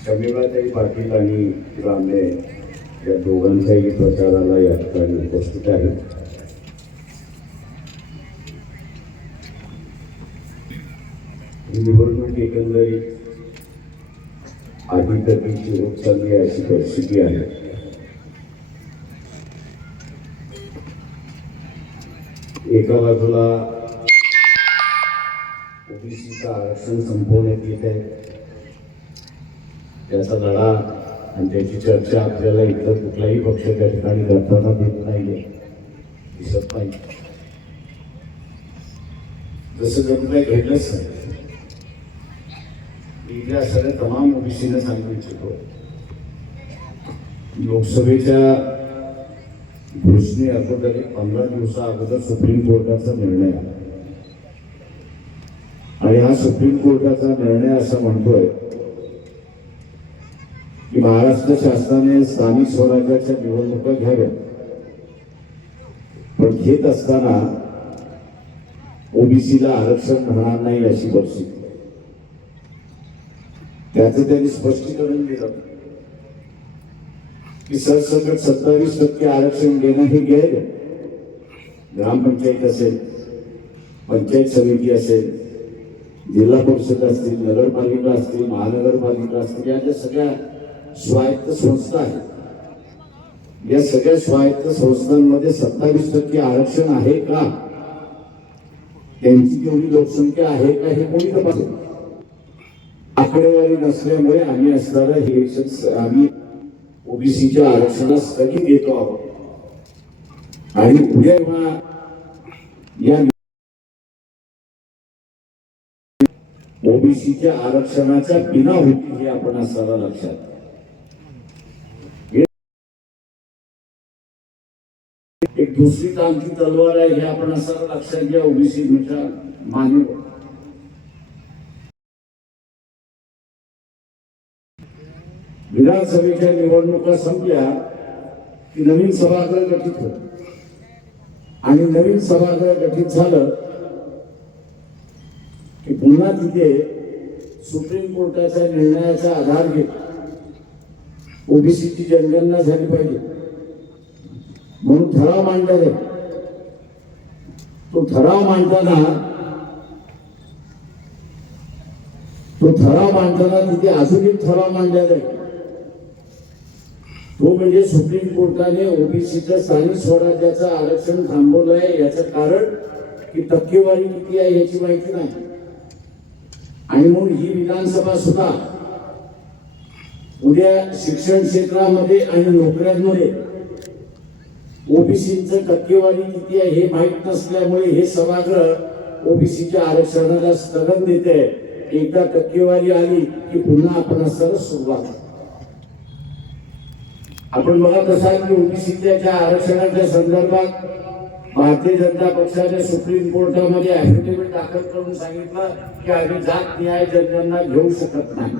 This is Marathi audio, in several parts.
शमीबाताई पाटील आणि रामने या दोघांच्याही प्रचाराला या ठिकाणी उपस्थित आहेत. ही निवडणूक एकंदरीत आधी तरीची होत चालली अशी परिस्थिती आहे. एका बाजूला ओबीसीचं आरक्षण संपवण्यात येत आहे, त्याचा लढा आणि त्याची चर्चा आपल्याला इतर कुठलाही पक्ष त्या ठिकाणी करताना देत नाहीये, दिसत नाही. जसं जणू काही घडलंच नाही. इथल्या सगळ्या तमाम ओबीसीने सांगू इच्छितो, लोकसभेच्या घोषणे अगोदर 15 दिवसा अगोदर सुप्रीम कोर्टाचा निर्णय आला आणि हा सुप्रीम कोर्टाचा निर्णय असं म्हणतोय की महाराष्ट्र शासनाने स्थानिक स्वराज्याच्या निवडणुका घ्याव्या, पण घेत असताना ओबीसीला आरक्षण राहणार नाही अशी परिस्थिती. त्याचं त्यांनी स्पष्टीकरण दिलं की सरसकट 27% आरक्षण देणं हे गैर. ग्रामपंचायत असेल, पंचायत समिती असेल, जिल्हा परिषद असतील, नगरपालिका असतील, महानगरपालिका असतील, या ज्या सगळ्या स्वायत्त संस्था आहेत, या सगळ्या स्वायत्त संस्थांमध्ये 27% आरक्षण आहे का, त्यांची तेवढी लोकसंख्या आहे का हे कोणी तपासेल. आकडेवारी नसल्यामुळे आम्ही असणारा हे आम्ही ओबीसीच्या आरक्षणास स्थगित देतो आहोत आणि उद्या या ओबीसीच्या आरक्षणाच्या बिना होती हे आपण असणारा लक्षात. एक दुसरी टांगती तलवार आहे हे आपण असणारा लक्षात घ्या. ओबीसीच्या मान्य विधानसभेच्या निवडणुका संपल्या की नवीन सभागृह गठीत होत आणि नवीन सभागृह गठीत झालं की पुन्हा तिथे सुप्रीम कोर्टाच्या निर्णयाचा आधार घेत ओबीसीची जनगणना झाली पाहिजे म्हणून ठराव मांडला जाईल. तो ठराव मांडताना तिथे अजून एक ठराव मांडला जाईल. तो म्हणजे सुप्रीम कोर्टाने ओबीसीचं स्थानिक स्वराज्याचं आरक्षण थांबवलं आहे, याचं कारण की टक्केवारी किती आहे याची माहिती नाही. आणि म्हणून ही विधानसभा सुद्धा उद्या शिक्षण क्षेत्रामध्ये आणि नोकऱ्यांमध्ये ओबीसीचं टक्केवारी किती आहे हे माहीत नसल्यामुळे हे सभागृह ओबीसीच्या आरक्षणाला स्थगन देते. एकदा टक्केवारी आली की पुन्हा आपण असताना सुरुवात. आपण बघत असाल की ओबीसीच्या आरक्षणाच्या संदर्भात भारतीय जनता पक्षाने सुप्रीम कोर्टामध्ये ऍफिडेव्हिट दाखल करून सांगितलं की आम्ही जात न्याय जनगणना घेऊ शकत नाही.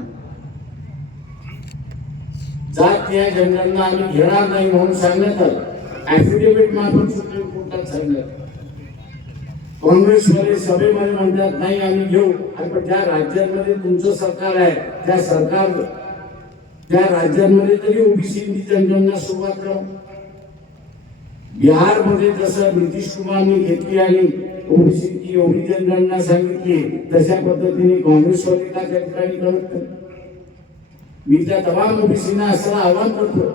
जात न्याय जनगणना आम्ही घेणार नाही म्हणून सांगण्यात आलं. ऍफिडेव्हिट मार्फत सुप्रीम कोर्टात सांगितलं. काँग्रेसवाले सभेमध्ये म्हणतात नाही आम्ही घेऊ, आणि पण ज्या राज्यांमध्ये तुमचं सरकार आहे त्या राज्यांमध्ये तरी ओबीसीची जनगणना सुरुवात करा. बिहारमध्ये जसं नितीश कुमारने घेतली आणि ओबीसीची एवढी जनगणना सांगितली, तशा पद्धतीने काँग्रेसवाले त्या ठिकाणी करत नाही. मी त्या तमाम ओबीसींना असं आवाहन करतो,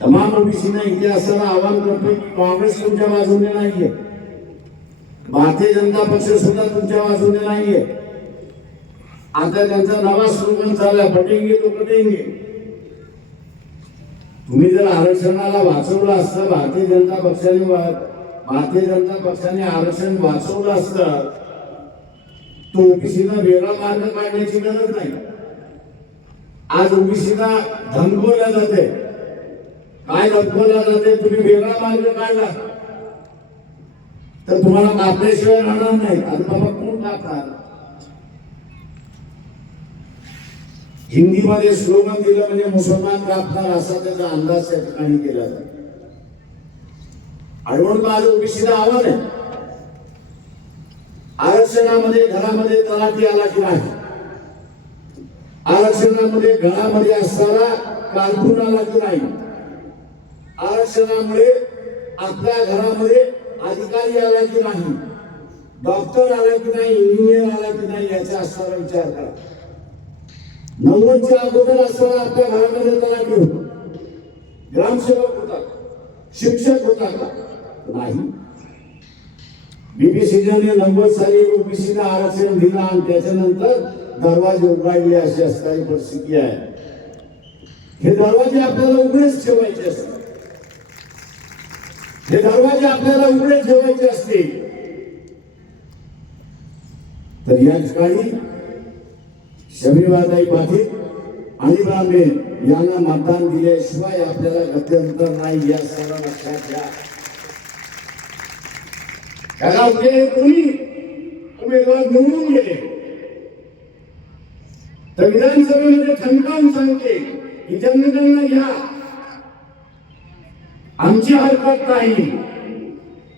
तमाम ओबीसींना इथे असं आवाहन करतो की काँग्रेस तुमच्या बाजूने नाहीये, भारतीय जनता पक्ष सुद्धा तुमच्या बाजूने नाहीये. आता त्यांचा नवा स्लोगन चालला, पटेंगे तो कटेंगे. तुम्ही जर आरक्षणाला वाचवलं असतं, भारतीय जनता पक्षाने आरक्षण वाचवलं असतं, तो ओबीसीला वेगळा मार्ग काढण्याची गरज नाही. आज ओबीसीला धमकवल्या जाते. काय धमकवल्या जाते? तुम्ही वेगळा मार्ग काढला तर तुम्हाला कापल्याशिवाय राहणार नाही. आणि बाबा कोण कापणार? हिंदीमध्ये स्लोगन दिलं म्हणजे मुसलमान कापणार असा त्याचा अंदाज त्या ठिकाणी केला जातो. आणि म्हणून माझं ओबीसीला आव्हान आहे, आरक्षणामध्ये घरामध्ये तलाठी आला की नाही, आरक्षणामध्ये घरामध्ये असणारा कारकून आला की नाही, आरक्षणामुळे आपल्या घरामध्ये अधिकारी आला की नाही, डॉक्टर आला की नाही, इंजिनियर आला की नाही, याचा असणारा विचार करा. 90च्या अगोदर असताना आपल्या घरामध्ये तलाठी होता, ग्रामसेवक होता, शिक्षक होता का? नाही. बीबीसीने 90 साली ओबीसीला आरक्षण दिलं आणि त्याच्यानंतर दरवाजे उघडले अशी असणारी परिस्थिती आहे. हे दरवाजे आपल्याला उघडेच ठेवायचे असतात, हे दरवाजे आपल्याला उघडे ठेवायचे असतील तर या ठिकाणी शमीबाताई पाटील आणि ब्राह्मणे यांना मतदान दिल्याशिवाय आपल्याला गत्यंतर नाही, या सर्व लक्षात घ्या. त्याला कोणी उमेदवार निवडून गेले तर विधानसभेमध्ये ठणकावून सांगते की जनगणना घ्या, आमची हरकत नाही,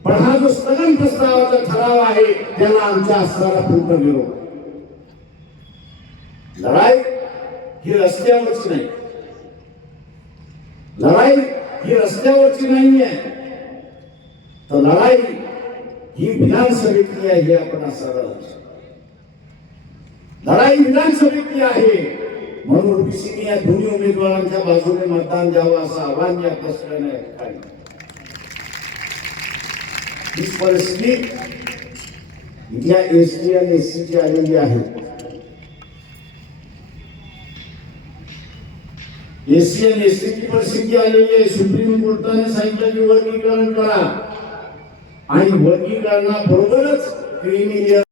पण हा जो स्थगन प्रस्तावाचा ठराव आहे त्याला आमच्या असणारा पूर्ण विरोध. लढाई ही रस्त्यावरची नाही, लढाई ही रस्त्यावरची नाही आहे, तर लढाई ही विधानसभेतली आहे. हे आपण असणारा लढाई विधानसभेतली आहे. म्हणून ओबीसीने या दोन्ही उमेदवारांच्या बाजूने मतदान द्यावं असं आव्हान या प्रश्नाने ठिकाणी. ही परिस्थिती इथल्या एसटी आणि एससीची आलेली आहे. एससी आणि एसटीची परिस्थिती आलेली आहे. सुप्रीम कोर्टाने सांगितलं की वर्गीकरण करा आणि वर्गीकरणाबरोबरच क्रिमिनल